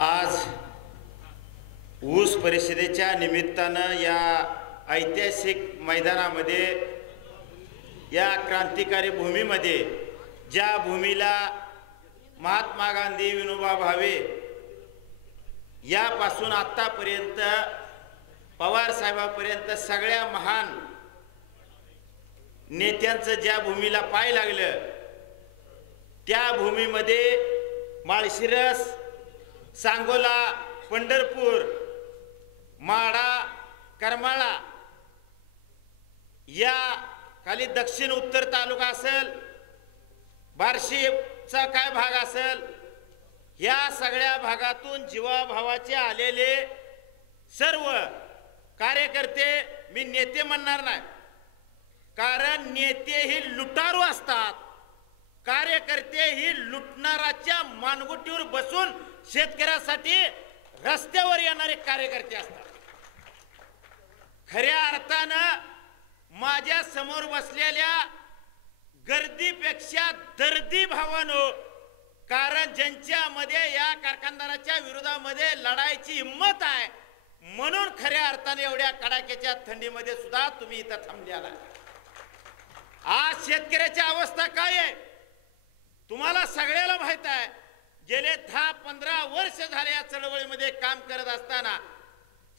आज ऊस परिषदेच्या निमित्तानं या ऐतिहासिक मैदानामध्ये, या क्रांतिकारी भूमीमध्ये, ज्या भूमीला महात्मा गांधी, विनोबा भावे यापासून आतापर्यंत पवार साहेबांपर्यंत सगळ्या महान नेत्यांचं ज्या भूमीला पाय लागलं, त्या भूमीमध्ये माळशिरस, सांगोला, पंढरपूर, माढा, करमाळा या खाली दक्षिण उत्तर तालुका असेल, बार्शीचा काय भाग असेल, या सगळ्या भागातून जीवाभावाचे आलेले सर्व कार्यकर्ते, मी नेते म्हणणार नाही, कारण नेते ही लुटारू असतात, कार्यकर्ते ही लुटणाराच्या मानगुटीवर बसून शेतकऱ्यासाठी रस्त्यावर येणारे कार्यकर्ते असतात. खऱ्या अर्थानं माझ्या समोर बसलेल्या गर्दीपेक्षा दर्दी भावानो, कारण ज्यांच्यामध्ये या कारखानदाराच्या विरोधामध्ये लढायची हिंमत आहे, म्हणून खऱ्या अर्थाने एवढ्या कडाक्याच्या थंडीमध्ये सुद्धा तुम्ही इथं थांबलेला. आज शेतकऱ्याची अवस्था काय आहे तुम्हाला सगळ्याला माहित आहे. गेले 10-15 वर्ष झाले या चळवळीमध्ये काम करत असताना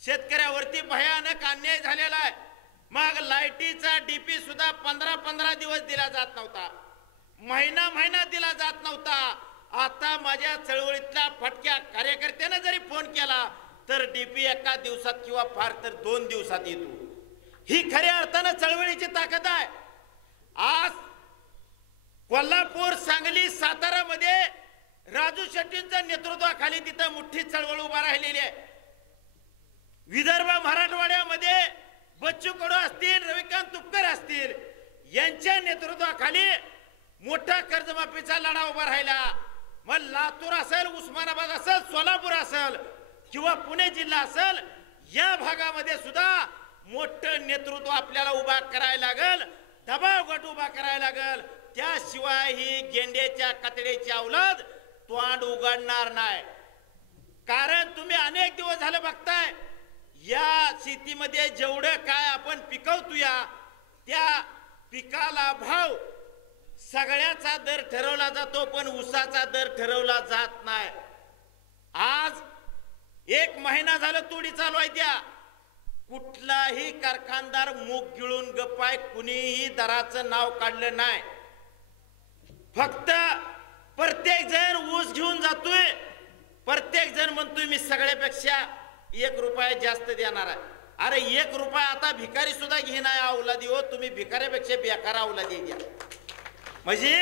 शेतकऱ्यावरती भयानक अन्याय झालेला आहे. मग लाईटीचा डीपी सुद्धा 15-15 दिवस दिला जात नव्हता, महिना दिला जात नव्हता. आता माझ्या चळवळीतल्या फटक्या कार्यकर्त्याने जरी फोन केला तर डीपी एका दिवसात किंवा फार तर 2 दिवसात येतो. ही खऱ्या अर्थानं चळवळीची ताकद आहे. आज कोल्हापूर, सांगली, सातारा मध्ये राजू शेट्टींच्या नेतृत्वाखाली तिथं मोठी चळवळ उभा राहिलेली आहे. विदर्भ, मराठवाड्यामध्ये बच्चू कडू असतील, रविकांत तुपकर असतील, यांच्या नेतृत्वाखाली मोठा कर्जमाफीचा लढा उभा राहिला. मग लातूर असेल, उस्मानाबाद असेल, सोलापूर असेल किंवा पुणे जिल्हा असेल, या भागामध्ये सुद्धा मोठं नेतृत्व आपल्याला उभा करायला लागल, दबाव गट उभा करायला लागल. त्याशिवाय ही गेंड्याच्या कातड्याची अवलाद तोंड उघडणार नाही. कारण तुम्ही अनेक दिवस झाले बघताय, या शेतीमध्ये जेवढं काय आपण पिकवतोया त्या पिकाला भाव सगळ्याचा दर ठरवला जातो, पण ऊसाचा दर ठरवला जात नाही. आज 1 महिना झाला तोडी चालू आहे, त्या कुठलाही कारखानदार मूग गिळून गप्पाय, कुणीही दराचं नाव काढलं नाही. फक्त प्रत्येक जण ऊस घेऊन जातोय, प्रत्येक जण म्हणतोय मी सगळ्यापेक्षा 1 रुपया जास्त देणार आहे. अरे 1 रुपया आता भिकारी सुद्धा घेणार अवलादी हो, तुम्ही भिकाऱ्यापेक्षा बेकार अवलादी द्या. म्हणजे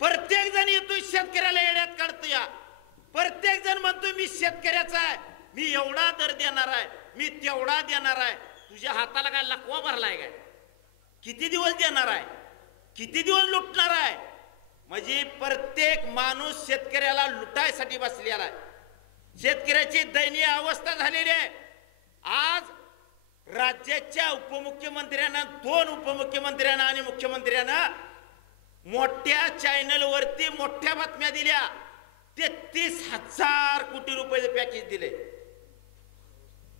प्रत्येक जण येतोय शेतकऱ्याला येड्यात काढतोय. प्रत्येक जण म्हणतोय मी शेतकऱ्याचा आहे, मी एवढा दर देणार आहे, मी तेवढा देणार आहे. तुझ्या हाताला काय लकवा भरलाय काय? किती दिवस देणार आहे, किती दिवस लुटणार आहे? म्हणजे प्रत्येक माणूस शेतकऱ्याला लुटायसाठी बसलेला आहे. शेतकऱ्याची दयनीय अवस्था झालेली आहे. आज राज्याच्या उपमुख्यमंत्र्यांना, 2 उपमुख्यमंत्र्यांना आणि मुख्यमंत्र्यांना मोठ्या चॅनलवरती मोठ्या बातम्या दिल्या. 33,000 कोटी रुपये पॅकेज दिले.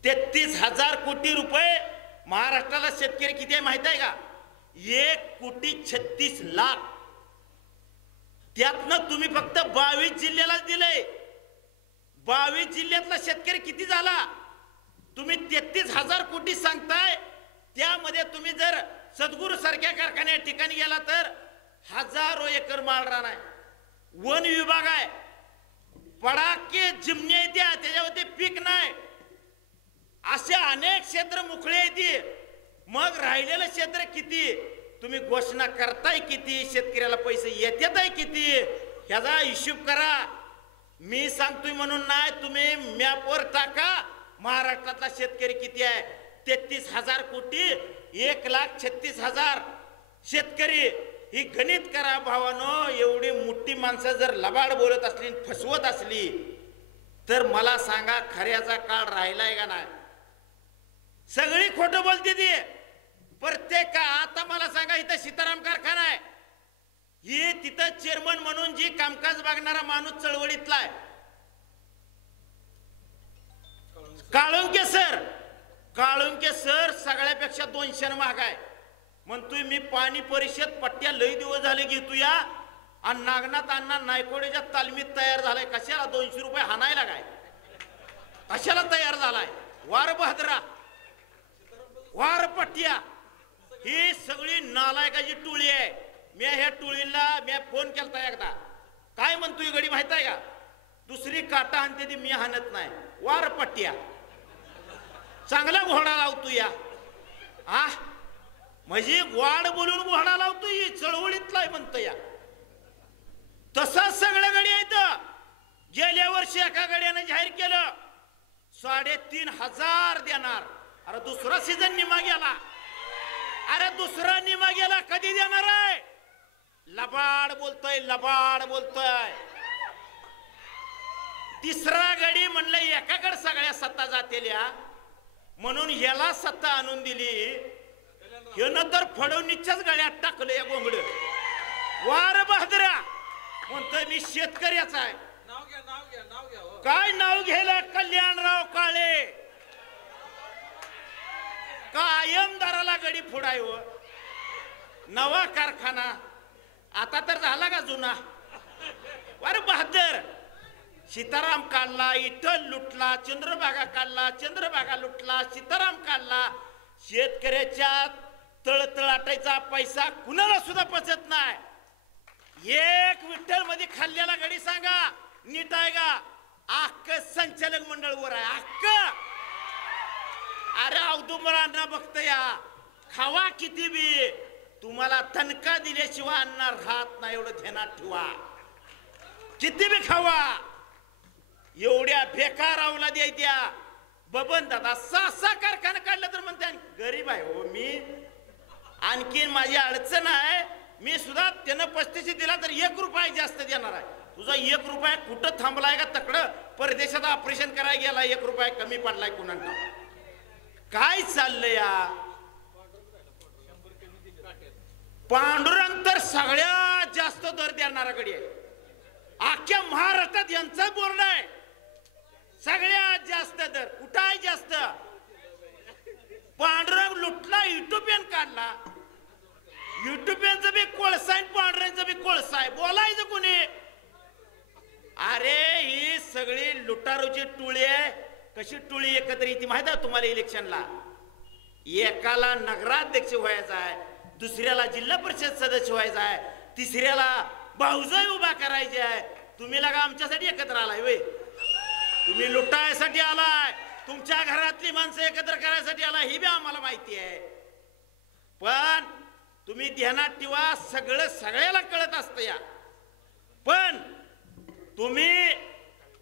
33,000 कोटी रुपये. महाराष्ट्राला शेतकरी किती आहे माहित आहे का? 1,36,00,000. त्यातनं तुम्ही फक्त 22 जिल्ह्यालाच दिले. 22 जिल्ह्यातला शेतकरी किती झाला? तुम्ही 33,000 कोटी सांगताय. त्यामध्ये तुम्ही जर सद्गुरू सारख्या कारखान्या ठिकाणी गेला तर हजारो एकर माळरान आहे, वन विभाग आहे, पडाके जिमण्या येत्या, त्याच्यावरती पीक नाही, असे अनेक क्षेत्र मोकळे येते. मग राहिलेलं क्षेत्र किती? तुम्ही घोषणा करताय किती? शेतकऱ्याला पैसे येतात आहे किती? ह्याचा हिशोब करा. मी सांगतोय म्हणून नाही, तुम्ही मॅपवर टाका महाराष्ट्रातला शेतकरी किती आहे. 33,000 कोटी, 1,36,000 शेतकरी. ही गणित करा भावानो. एवढी मोठी माणसं जर लबाड बोलत असली, फसवत असली, तर मला सांगा खऱ्याचा काळ राहिलाय का नाही? सगळी खोटं बोलते ती प्रत्येक. आता मला सांगा, इथं सीताराम कारखाना इथं चेअरमन म्हणून जी कामकाज बघणारा माणूस चळवळीतला आहे काळुंके सर सगळ्यापेक्षा 200 महाग आहे. म्हणतोय मी पाणी परिषद पट्ट्या लई दिवस झाले घेतोया आणि नागनाथ अण्णा नायकोडेच्या तालमीत तयार झालाय. कशाला 200 रुपये हाणायला काय? कशाला तयार झालाय? वार बहादरा वार पट्ट्या ही सगळी नालायकाची टोळी आहे. मी ह्या टोळीला मी फोन केलता एकदा. काय म्हणतोय गडी माहित आहे का? दुसरी काटा आणते ती मी हाणत नाही. वार पट्ट्या चांगला घोडा लावतो या. आ म्हणजे वाढ बोलून घोडा लावतो ही चळवळीतला म्हणतो या. तसाच सगळं गडी आहेत. गेल्या वर्षी एका गड्यानं जाहीर केलं 3,500 देणार. अरे दुसरा सीझन निमा गेला. अरे दुसरा निमा गेला कधी देणार आहे? लबाड बोलतोय. तिसरा गडी म्हणलं एकाकडे सगळ्या सत्ता जातील या म्हणून याला सत्ता आणून दिली. यानं तर फडणवीसच्याच गळ्यात टाकलं या गोंगड. वार बहादरा म्हणतोय मी शेतकऱ्याचा आहे. नाव घ्या. काय नाव घ्यायला? कल्याणराव काळे कायम दराला गडी फोडाय व नवा कारखाना आता तर झाला का जुना? वार बहादर सीताराम काढला, इठ्ठल लुटला, चंद्रभागा काढला, चंद्रभागा लुटला, सीताराम काढला. शेतकऱ्याच्या तळतळाटायचा पैसा कुणाला सुद्धा पचत नाही. एक विठ्ठल मध्ये खाल्ल्याला गडी सांगा नीट आहे का? अख्ख संचालक मंडळ वर आहे अख्ख. अरे औदुंबरांना बघत या खावा किती बी तुम्हाला तनका दिल्याशिवाय अन्नार राहत नाही एवढं ध्यानात ठेवा. किती बी खावा एवढ्या बेकार अवला द्यायच्या. बबन दादा 6 कारखाना काढलं तर म्हणते गरीब आहे हो मी. आणखीन माझी अडचण आहे. मी सुद्धा त्यानं 35 दिला तर 1 रुपया जास्त देणार आहे. तुझा 1 रुपया कुठं थांबलाय का? तकडं परदेशात ऑपरेशन करायला गेला 1 रुपया कमी पडलाय कुणाला? काय चाललंय या? पांडुरंग तर सगळ्यात जास्त दर देणारा गडी आहे. अख्ख्या महाराष्ट्रात यांचा बोर्ड आहे. सगळ्यात जास्त दर कुठं आहे? जास्त पांडुरंग लुटला, युट्यूबियन काढला. युट्यूबियनचं बी कोळसा आहे, पांडुरंगचं बी कोळसा आहे. बोलायचं कोणी? अरे ही सगळी लुटारूची टोळी आहे. कशी टोळी एकत्र येते माहिती आहे तुम्हाला? इलेक्शनला एकाला नगराध्यक्ष व्हायचा आहे, दुसऱ्याला जिल्हा परिषद सदस्य व्हायचा आहे, तिसऱ्याला भाऊजाई उभा करायची आहे. तुम्ही लगा आमच्यासाठी एकत्र आलाय वे? तुम्ही लुटायसाठी आलाय? तुमच्या घरातली माणसं एकत्र करायसाठी आलाय ही बी आम्हाला माहिती आहे. पण तुम्ही ध्यानात ठेवा सगळं सगळ्याला कळत असतं या. पण तुम्ही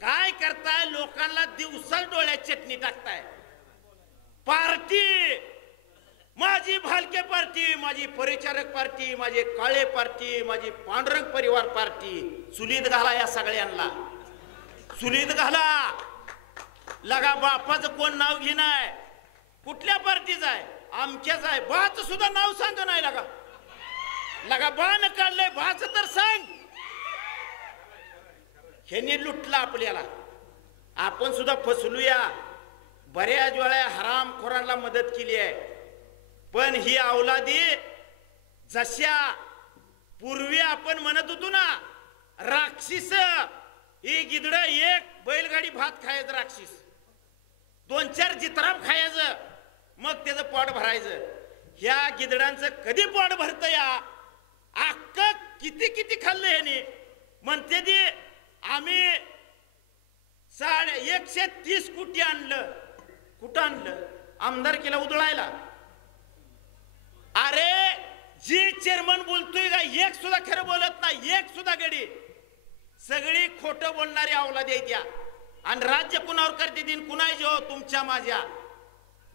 काय करताय? लोकांना दिवसा डोळ्यात चटणी टाकताय. पार्टी माझी भालके पार्टी, माझी परिचारक पार्टी, माझी काळे पार्टी, माझी पांडुरंग परिवार पार्टी. चुलीत घाला या सगळ्यांना, चुलीत घाला. लगा बापाचं कोण नाव घेणार? कुठल्या पार्टीचं आहे? आमच्याच आहे. बाचं सुद्धा नाव सांग नाही लगा. लगा बाण काढलंय बाचं तर सांग. ह्याने लुटला आपल्याला. आपण सुद्धा फसलूया. बऱ्याच वेळा हरामखोरांना मदत केली आहे. पण ही अवलादी जशा पूर्वी आपण म्हणत होतो ना राक्षस, ही गिधड एक बैलगाडी भात खायचं राक्षस, 2-4 जित्राब खायचं मग त्याचं पोट भरायचं. ह्या गिधडांचं कधी पोट भरतं या? अख्ख किती खाल्लं ह्याने. म्हणते ती आम्ही 130 कोटी आणलं. कुठं आणलं? आमदारकीला उधळायला. अरे जी चेअरमन बोलतोय का एक सुद्धा खरं बोलत नाही. एक सुद्धा गडी सगळी खोटं बोलणारी अवलाद द्यायच्या. आणि राज्य कुणावर करते दिन कुणाची हो? तुमच्या माझ्या.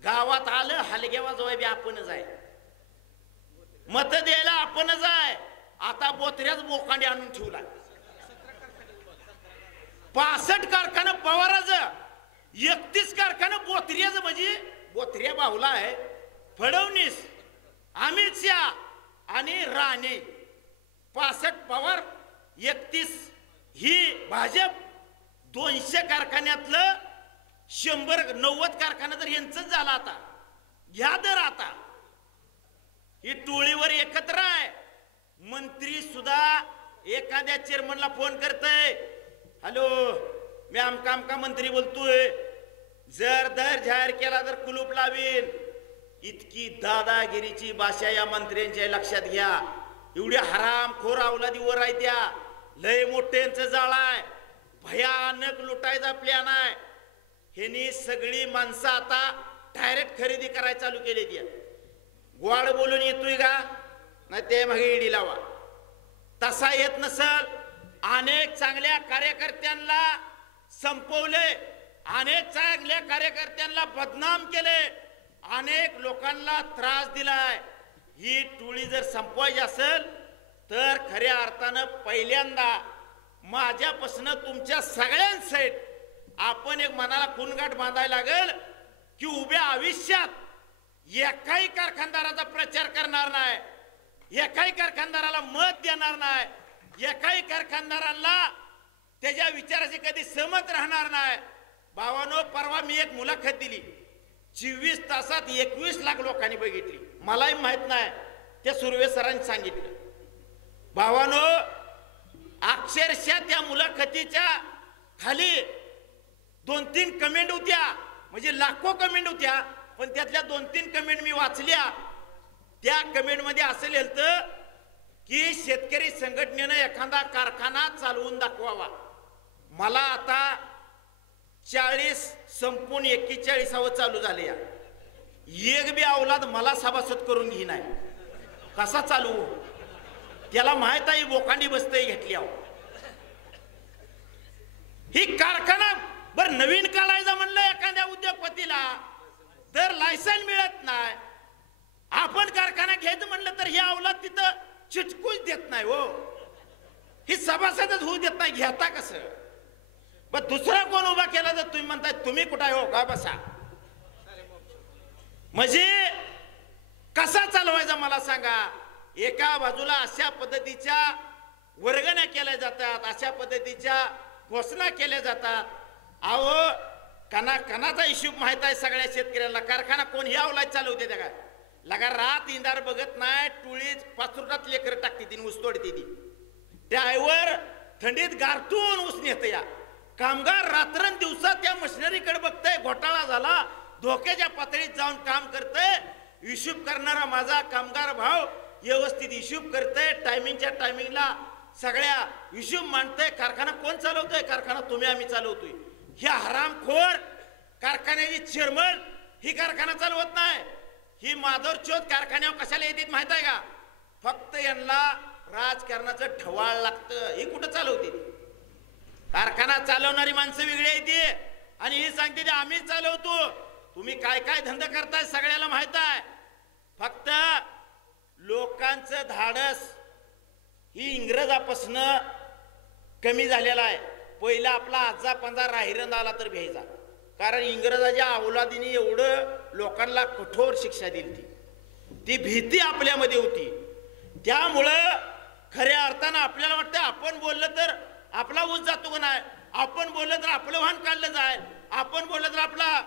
गावात आलं हलगेवा जवळ बी आपणच आहे. मत द्यायला आपणच आहे. आता बोत्र्याच बोकांडी आणून ठेवला. 65 कारखाना पवाराचं, 31 कारखाना बोत्र्याचं. म्हणजे बोत्र्या बाहुला आहे. फडणवीस, अमित शहा आणि राणे. 65 पवार 31 ही भाजप 200 कारखान्यातलं 190 कारखाना तर यांचंच झाला आता. घ्या दर आता ही टोळीवर एकत्र आहे. मंत्री सुद्धा एखाद्या चेअरमनला फोन करतय, हॅलो मी आमका मंत्री बोलतोय, जर दर जाहीर केला तर कुलूप लावीन. इतकी दादागिरीची भाषा या मंत्र्यांच्या लक्षात घ्या. एवढी हरामखोर अवलादीवर आहे त्या. लय मोठ्यांचं जाळ आहे, भयानक लुटायचा प्लॅन आहे. ह्यांनी सगळी माणसं आता डायरेक्ट खरेदी करायला चालू केली. ती गोड बोलून येतोय का नाही ते मागे इडी लावा. तसा येत नसल. अनेक चांगल्या कार्यकर्त्यांना संपवले, अनेक चांगल्या कार्यकर्त्यांना बदनाम केले, अनेक लोकांना त्रास दिलाय. ही टोळी जर संपवायची असेल तर खऱ्या अर्थानं पहिल्यांदा माझ्यापासून तुमच्या सगळ्यांसहित आपण एक मनाला खूनगाठ बांधायला लागेल की उभ्या आयुष्यात एकाही कारखानदाराचा प्रचार करणार नाही, एकाही कारखानदाराला मत देणार नाही, एकाही कारखानदाराला त्याच्या विचाराशी कधी सहमत राहणार नाही. भावानो, परवा मी एक मुलाखत दिली, 24 तासात 21 लाख लोकांनी बघितली. मलाही माहित नाही, त्या सुर्वे सरांनी सांगितलं. भावानो, अक्षरशः त्या मुलाखतीच्या खाली 2-3 कमेंट होत्या, म्हणजे लाखो कमेंट होत्या, पण त्यातल्या 2-3 कमेंट मी वाचल्या. त्या कमेंट मध्ये असं लिहिलं की शेतकरी संघटनेनं एखादा कारखाना चालवून दाखवावा. मला आता 40 संपून 41वे चालू झाले. एक बी अवलाद मला सभासद करून घे नाही. कसा चालू त्याला माहित आहे, बोकांडी बसतय घेतली. ही कारखाना बर नवीन काढायचा म्हणलं एखाद्या उद्योगपतीला तर लायसन मिळत नाही. आपण कारखाना घ्यायचं म्हणलं तर ही अवलाद तिथं चिटकूच देत नाही. हो, ही सभासदच होऊ देत नाही. घेता कसं? पण दुसरा कोण उभा केला तर तुम्ही म्हणताय तुम्ही कुठे हो का बसा. म्हणजे कसा चालवायचा मला सांगा. एका बाजूला अशा पद्धतीच्या वर्गण्या केल्या जातात, अशा पद्धतीच्या घोषणा केल्या जातात. अहो, कणाचा हिशोब माहित आहे सगळ्या शेतकऱ्यांना. कारखाना कोण ही अवलाद चालवते त्या काय लगा रात इंदार बघत नाही. टोळीच पाचरुटात लेकर टाकते ती, ऊस तोडते ती. त्यावर थंडीत गारठून ऊस नेत. या कामगार रात्रंदिवसा त्या मशिनरीकडे बघतय. घोटाळा झाला, धोक्याच्या पातळीत जाऊन काम करतय. हिशोब करणारा माझा कामगार भाव व्यवस्थित हिशोब करतय, टायमिंगच्या टायमिंगला सगळ्या हिशोब मांडतय. कारखाना कोण चालवतोय? कारखाना तुम्ही आम्ही चालवतोय. ह्या हरामखोर कारखान्याची चेअरमन ही कारखाना चालवत नाही. ही माधवचोद कारखान्यावर कशाला येतात माहित आहे का? फक्त यांना राजकारणाचं ढवाळ लागतं. ही कुठं चालवते? कारखाना चालवणारी माणसं वेगळी आहे ती, आणि ही सांगते की आम्ही चालवतो. तुम्ही काय काय धंदा करताय सगळ्याला माहित आहे. फक्त लोकांचं धाडस ही इंग्रजापासून कमी झालेला आहे. पहिला आपला आजा पंजा राहिरंद आला तर भ्यायचा, कारण इंग्रजाच्या अवलादीने एवढं लोकांना कठोर शिक्षा दिली. ती भीती आपल्यामध्ये होती. त्यामुळं खऱ्या अर्थानं आपल्याला वाटतं आपण बोललं तर आपला ऊस जातो का नाही, आपण बोललं तर आपलं वाहन काढलं जाईल, आपण बोललं तर आपला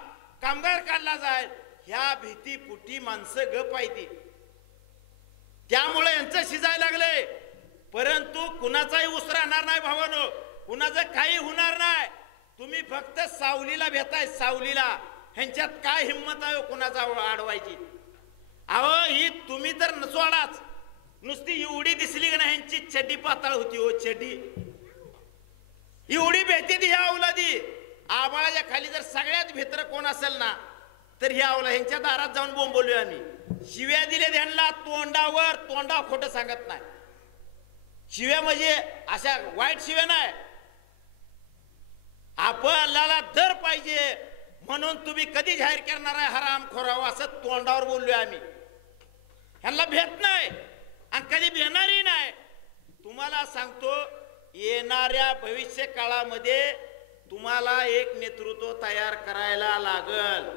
कामगार काढला जाईल. ह्या भीतीपोटी माणसं गप पाहिजे. त्यामुळे यांचं शिजायला लागले. परंतु कुणाचाही ऊस राहणार नाही भावानो, कुणाचं काही होणार नाही. तुम्ही फक्त सावलीला भेटाय, सावलीला. ह्यांच्यात काय हिंमत आहे कुणाचा अडवायची? अहो, ही तुम्ही तर सोडाच, नुसती एवढी दिसली की नाही ह्यांची चड्डी पाताळ होती. हो, चड्डी एवढी भेटते ती ह्या अवलादी. आबाळाच्या खाली जर सगळ्यात भेत्र कोण असेल ना तर ह्या अवला. ह्यांच्या दारात जाऊन बोंबवलोय आम्ही, शिव्या दिले त्यांना तोंडावर. तोंडावर खोटं सांगत नाही. शिव्या म्हणजे अशा वाईट शिव्या नाही. आपल्याला दर पाहिजे म्हणून तुम्ही कधी जाहीर करणार आहे हराम खोराव, असं तोंडावर बोललोय आम्ही. ह्यांना भेट नाही आणि कधी भेटणारही नाही. तुम्हाला सांगतो, येणाऱ्या भविष्य काळामध्ये तुम्हाला एक नेतृत्व तयार करायला लागल.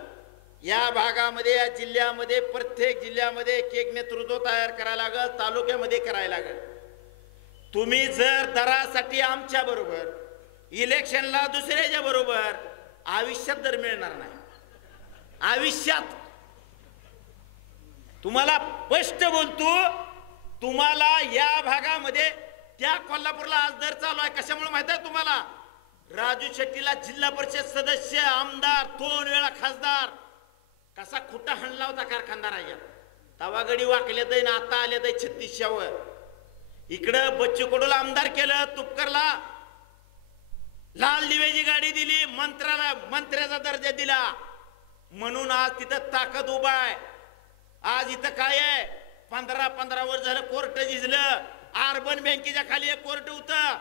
या भागामध्ये, या जिल्ह्यामध्ये, प्रत्येक जिल्ह्यामध्ये एक नेतृत्व तयार करायला लागल, तालुक्यामध्ये करायला लागल. तुम्ही जर दरासाठी आमच्या बरोबर, इलेक्शनला दुसऱ्याच्या बरोबर, आयुष्यात दर मिळणार नाही. आयुष्यात तुम्हाला स्पष्ट बोलतो, तुम्हाला या भागामध्ये त्या कोल्हापूरला आज दर चालू आहे. कशामुळे माहित आहे तुम्हाला? राजू शेट्टीला जिल्हा परिषद सदस्य, आमदार, 2 वेळा खासदार, कसा खुटा हणला होता कारखानदाराच्या. तवागडी वाकल्यात ना आता आल्यात 3600वर. इकडं बच्चू कडूला आमदार केलं, तुपकरला लाल दिव्याची गाडी दिली, मंत्र्याचा दर्जा दिला. म्हणून आज तिथं ताकद उभा आहे. आज इथं काय आहे, 15 वर्ष झालं कोर्ट झिजलं. अर्बन बँकेच्या खाली एक कोर्ट होतं,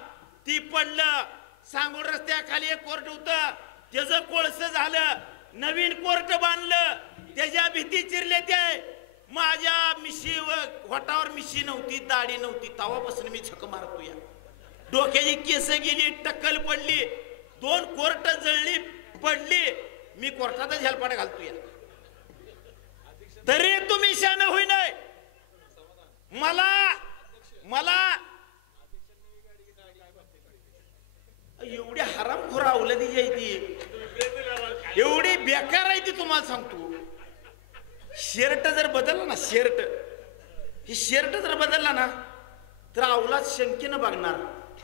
ती पडलं. सांगोड रस्त्याखाली एक कोर्ट होतं, त्याचं कोळसं झालं. नवीन कोर्ट बांधलं, त्याच्या भीती चिरले. ते माझ्या मिशीवर होटावर मिशी नव्हती, दाढी नव्हती, तवापासून मी झक मारतो. या डोक्याची केस गेली, टक्कल पडली, 2 कोर्ट जळली पडली, मी कोर्टातच हेलपाट घालतो. या तरी तुम्ही शान होई नाही. मला एवढी हरामखोर अवलादी आहे ती, एवढी बेकार आहे ती. तुम्हाला सांगतो, शर्ट जर बदलला ना, ही शर्ट जर बदलला ना तर अवलाद शंकेनं बघणार.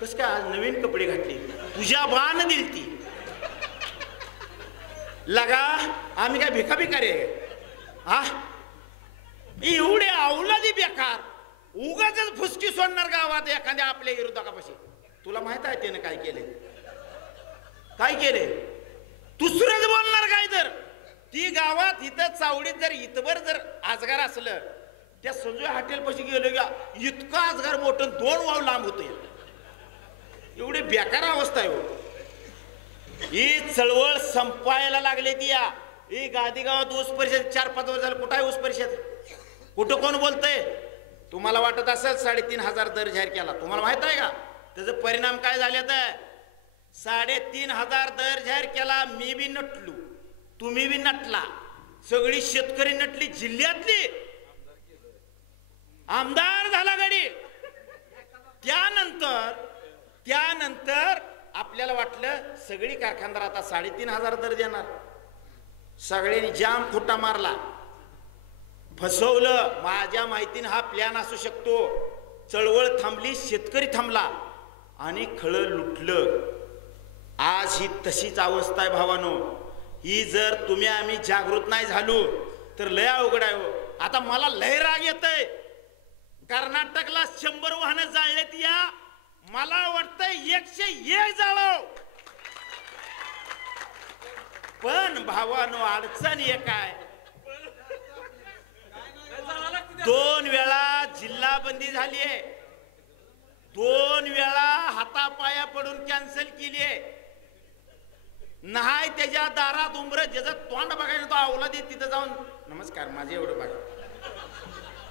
कस काय आज नवीन कपडे घातले, तुझ्या बाण दिल ती लगा. आम्ही काय भिका भिकारी आहे? हा, एवढे अवलादी बेकार, उगाच फुसकी सोडणार गावात एखाद्या आपल्या विरोधकापाशी. तुला माहित आहे त्याने काय केले? दुसरंच बोलणार काय? तर ती गावात इथं चावडीत जर इथभर जर आजगार असलं, त्या संजय हॉटेल पाशी गेलो का इतकं आजगार मोठं 2 वाव लांब होतं. एवढी बेकार अवस्था आहे. ही चळवळ संपायला लागली ती. या ही गादी गावात ऊस परिषद 4-5 वर्ष झालं. कुठं आहे ऊस परिषद? कुठं कोण बोलतंय? तुम्हाला वाटत असेल 3500 दर जाहीर केला. तुम्हाला माहित आहे का त्याचा परिणाम काय झाले? तर 3500 दर जाहीर केला. मी बी नटलो, तुम्ही बी नटला, सगळी शेतकरी नटली. जिल्ह्यातली आमदार झाला गाडी. त्यानंतर आपल्याला वाटलं सगळी कारखानदार आता 3500 दर देणार. सगळ्यांनी जाम खोटा मारला, फसवलं. माझ्या माहितीने हा प्लॅन असू शकतो. चळवळ थांबली, शेतकरी थांबला आणि खळं लुटलं. आज ही तशीच अवस्था आहे भावानो. ही जर तुम्ही आम्ही जागृत नाही झालो तर लय अवघड आहे हो. आता मला लय राग येतय. कर्नाटकला 100 वाहनं जाळलेत. या मला वाटतंय 101 जाळव. पण भावानो अडचण एक आहे, 2 वेळा जिल्हा बंदी झाली आहे, 2 वेळा हातापाया पडून कॅन्सल केली आहे. नाही त्याच्या दारात उंबर ज्याचं तोंड बघायला तो अवलादी तिथं जाऊन नमस्कार माझे एवढं बघा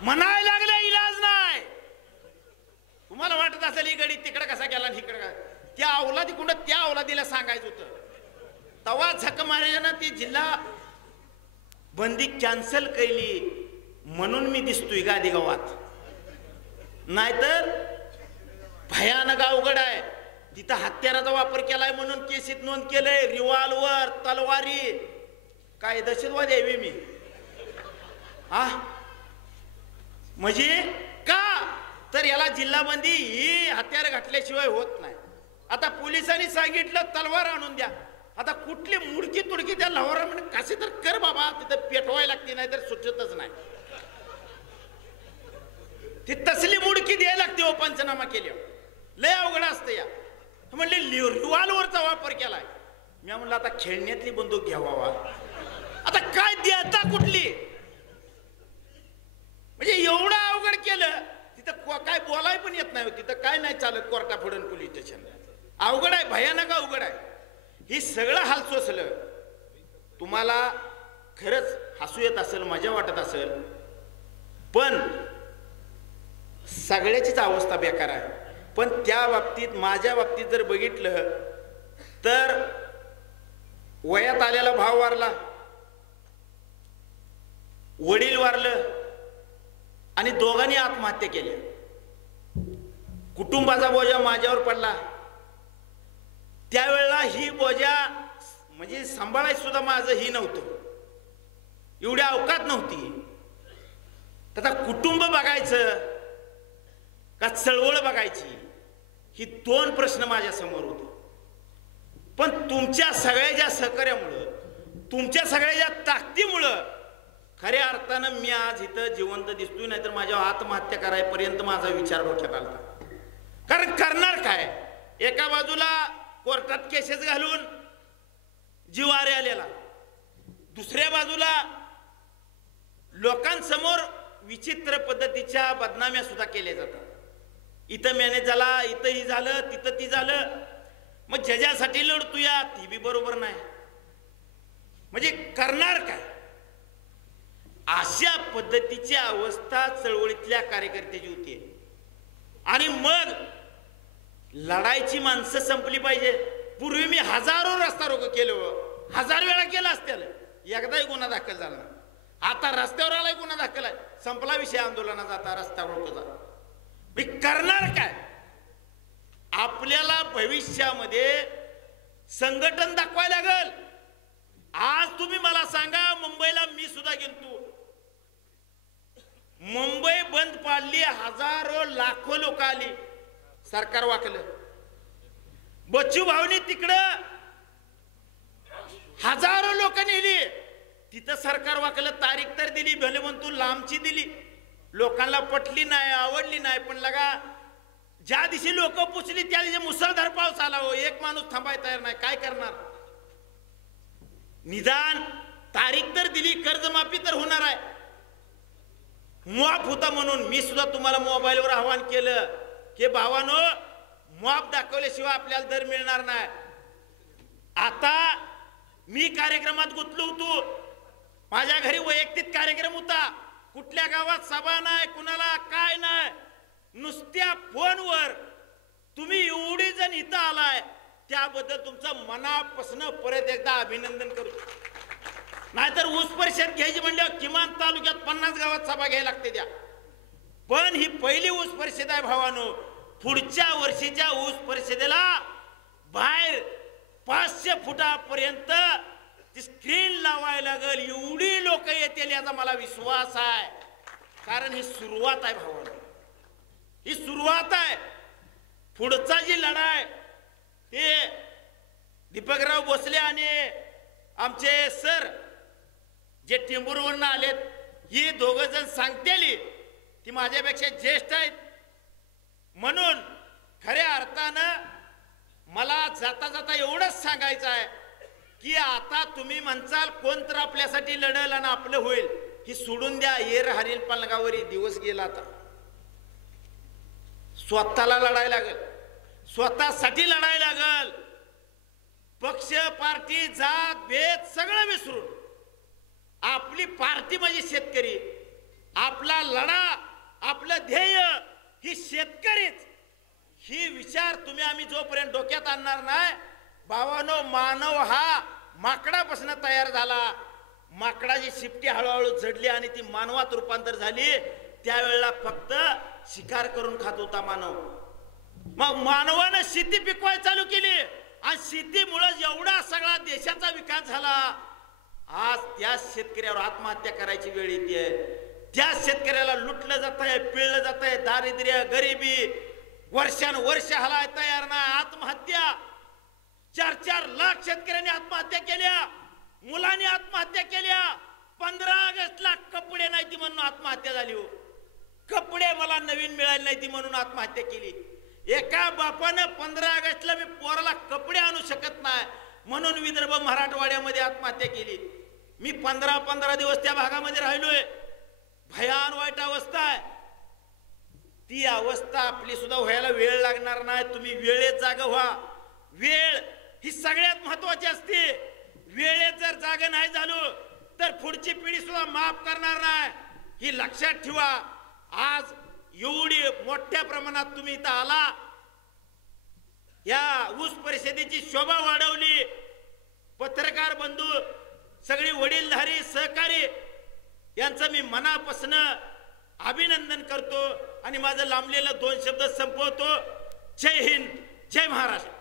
म्हणायला लागले. इलाज नाही. तुम्हाला वाटत असेल ही गडी तिकडे कसा गेला आणि इकडे का, त्या अवलादी कुठं त्या अवलादीला सांगायचं होतं. तवा झक मारायला ती जिल्हा बंदी कॅन्सल केली म्हणून मी दिसतोय गादी गावात. नाहीतर भयानक अवघड आहे. तिथं हत्याराचा वापर केलाय म्हणून केसीत नोंद केलंय. रिव्हॉल्वर, तलवारी, काय दहशतवादी आहे मी? हा म्हणजे का तर याला जिल्हाबंदी ही हत्यार घातल्याशिवाय होत नाही. आता पोलिसांनी सांगितलं तलवार आणून द्या. आता कुठली मुडकी तुडकी त्या लवारा म्हणजे कसे तर कर बाबा, तिथं पेटवायला लागते, नाही तर सुचतच नाही. ती तसली मुडकी द्यायला लागते हो पंचनामा केल्यावर. लय अवघड असतं. या म्हणले रिव्हॉल्वरचा वापर केलाय. मी म्हणलं आता खेळण्यातली बंदूक घ्यावा. आता काय देता कुठली? म्हणजे एवढं अवघड केलं. तिथं काय बोलाय पण येत नाही. तिथं काय नाही चालत. कोर्टा फोडून पोलीस स्टेशन. अवघड आहे, भयानक अवघड आहे. ही सगळं हाल सोसलं. तुम्हाला खरंच हसू येत असेल, मजा वाटत असेल, पण सगळ्याचीच अवस्था बेकार आहे. पण त्या बाबतीत माझ्या बाबतीत जर बघितलं तर वयात आलेला भाव वारला, वडील वारलं आणि दोघांनी आत्महत्या केल्या. कुटुंबाचा बोजा माझ्यावर पडला, त्यावेळेला ही बोजा म्हणजे सांभाळायचं सुद्धा माझं ही नव्हतं, एवढी अवकात नव्हती. आता कुटुंब बघायचं का चळवळ बघायची, ही दोन प्रश्न माझ्या समोर होते. पण तुमच्या सगळ्याच्या सहकार्यामुळं, तुमच्या सगळ्याच्या ताकदीमुळं खऱ्या अर्थानं मी आज इथं जिवंत दिसतोय. नाहीतर माझ्या आत्महत्या करायपर्यंत माझा विचार डोक्यात आला. कारण करणार काय, एका बाजूला कोर्टात केसेस घालून जीवारे आलेला, दुसऱ्या बाजूला लोकांसमोर विचित्र पद्धतीच्या बदनाम्या सुद्धा केल्या जातात. इथं मॅनेज झाला, इथंही झालं, तिथं ती झालं. मग ज्याच्यासाठी लढतोया ती बी बरोबर नाही, म्हणजे करणार काय. अशा पद्धतीची अवस्था चळवळीतल्या कार्यकर्त्याची होती. आणि मग लढायची माणसं संपली पाहिजे. पूर्वी मी हजारो रस्ता रोको केलं, 1000 वेळा केलं असतील, एकदाही गुन्हा दाखल झाला नाही. आता रस्त्यावर आलाय गुन्हा दाखल आहे, संपला विषय आंदोलनाचा. आता रस्त्यावर रोकोचा मी करणार काय. आपल्याला भविष्यामध्ये संघटन दाखवायला लागल. आज तुम्ही मला सांगा, मुंबईला मी सुद्धा गेलतो, मुंबई बंद पाडली, हजारो लाखो लोक आली, सरकार वाकलं. बच्चू भाऊनी तिकडं हजारो लोक नेली, तिथं सरकार वाकलं. तारीख तर दिली, भले म्हणतो लांबची दिली, लोकांना पटली नाही, आवडली नाही. पण लगा ज्या दिवशी लोक पुचली त्या दिवशी मुसळधार पाऊस आला. हो, एक माणूस थांबाय तयार नाही. काय करणार. निदान तारीख तर दिली, कर्जमाफी तर होणार आहे. मुआफ होता म्हणून मी सुद्धा तुम्हाला मोबाईलवर आवाहन केलं की भावानो, मुआफ दाखवल्याशिवाय आपल्याला दर मिळणार नाही. आता मी कार्यक्रमात गुंतलो होतो, माझ्या घरी वैयक्तिक कार्यक्रम होता, कुठल्या गावात सभा नाही, कुणाला काय नाही, नुसत्या फोनवर. तुम्ही एवढी जण इथं आलाय त्याबद्दल तुमचं मनापासून परत एकदा अभिनंदन करतो. नाहीतर ऊस परिषद घ्यायची म्हणल्यावर किमान तालुक्यात 50 गावात सभा घ्यायला लागते त्या. पण ही पहिली ऊस परिषद आहे भावानो. पुढच्या वर्षीच्या ऊस परिषदेला बाहेर 500 फुटापर्यंत ती स्क्रीन लावायला लागल, एवढी लोक येतील याचा मला विश्वास आहे. कारण ही सुरुवात आहे भावानो, ही सुरुवात आहे. पुढचा जी लढाई ते दीपकराव भोसले आणि आमचे सर जे टेंभूरवरून आलेत, ही दोघं जण सांगतेली, ती माझ्यापेक्षा ज्येष्ठ आहेत. म्हणून खऱ्या अर्थानं मला जाता जाता एवढंच सांगायचं आहे की आता तुम्ही म्हणसाल कोण तर आपल्यासाठी लढल आणि आपलं होईल, ही सोडून द्या. येर हरील पलंगावरी दिवस गेला. आता स्वतःला लढायला लागल, स्वतःसाठी लढायला लागल. पक्ष, पार्टी, जात, भेद सगळं विसरून आपली पार्टी म्हणजे शेतकरी, आपला लढा, आपलं ध्येय ही शेतकरीच. ही विचार तुम्ही आम्ही जोपर्यंत डोक्यात आणणार नाही भावानो, मानव हा माकडापासून तयार झाला. माकडाची शिपटी हळूहळू झडली आणि ती मानवात रूपांतर झाली. त्यावेळेला फक्त शिकार करून खात होता मानव. मग मानवानं शेती पिकवायला चालू केली आणि शेतीमुळे एवढा सगळा देशाचा विकास झाला. आज त्या शेतकऱ्यावर आत्महत्या करायची वेळ येते. त्या शेतकऱ्याला लुटलं जात आहे, पिळलं जात आहे, दारिद्र्य, गरिबी, वर्षानुवर्ष हलाय तयार नाही. आत्महत्या 4-4 लाख शेतकऱ्यांनी आत्महत्या केल्या, मुलांनी आत्महत्या केल्या. 15 ऑगस्टला कपडे नाही ती म्हणून आत्महत्या झाली. हो, कपडे मला नवीन मिळाले नाही ती म्हणून आत्महत्या केली. एका बापानं 15 ऑगस्टला मी पोराला कपडे आणू शकत नाही म्हणून विदर्भ मराठवाड्यामध्ये आत्महत्या केली. मी 15 दिवस त्या भागामध्ये राहिलोय. भयान वाईट अवस्था आहे. ती अवस्था आपली सुद्धा व्हायला वेळ लागणार नाही. तुम्ही वेळेत जागा व्हा. वेळ ही सगळ्यात महत्वाची असते. वेळेत जर जागा नाही झालो तर पुढची पिढी सुद्धा माफ करणार नाही, ही लक्षात ठेवा. आज एवढी मोठ्या प्रमाणात तुम्ही इथं आला, या ऊस परिषदेची शोभा वाढवली. पत्रकार बंधू, सगळी वडीलधारी सहकारी यांचं मी मनापासून अभिनंदन करतो. आणि माझं लांबलेलं 2 शब्द संपवतो. जय हिंद, जय महाराष्ट्र.